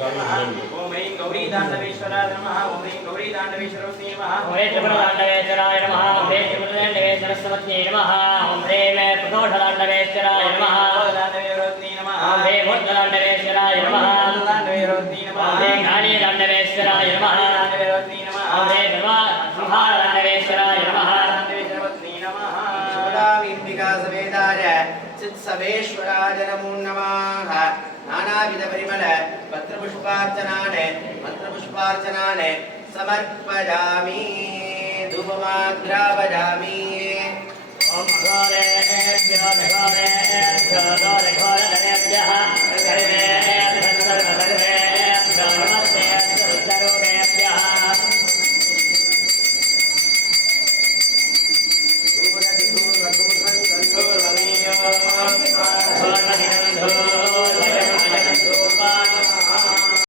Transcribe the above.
ओम ऐं गौरी तांडवेश्वराय नमः ओम ऐं गौरी तांडवेश्वरस्यै नमः ओम ह्रीं त्रिपुरताण्डवेश्वराय नमः ओम ह्रीं त्रिपुरताण्डवेश्वरस्यै नमः ओम ह्रीं प्रदोषताण्डवेश्वराय नमः ओम ह्रीं भूतताण्डवेश्वराय नमः ओम ह्रीं कालीताण्डवेश्वराय नमः ओम ह्रीं संहारताण्डवेश्वराय नमः समेताय चित्सवेश्वराय नमो नमः नानाविध परिमल पत्रपुष्पार्चनाने समर्पयामि धूपमाग्रापयामि ओम घोरेभ्यो घोरेभ्यो घोरघोरधरेभ्यः सर्वे सर्वे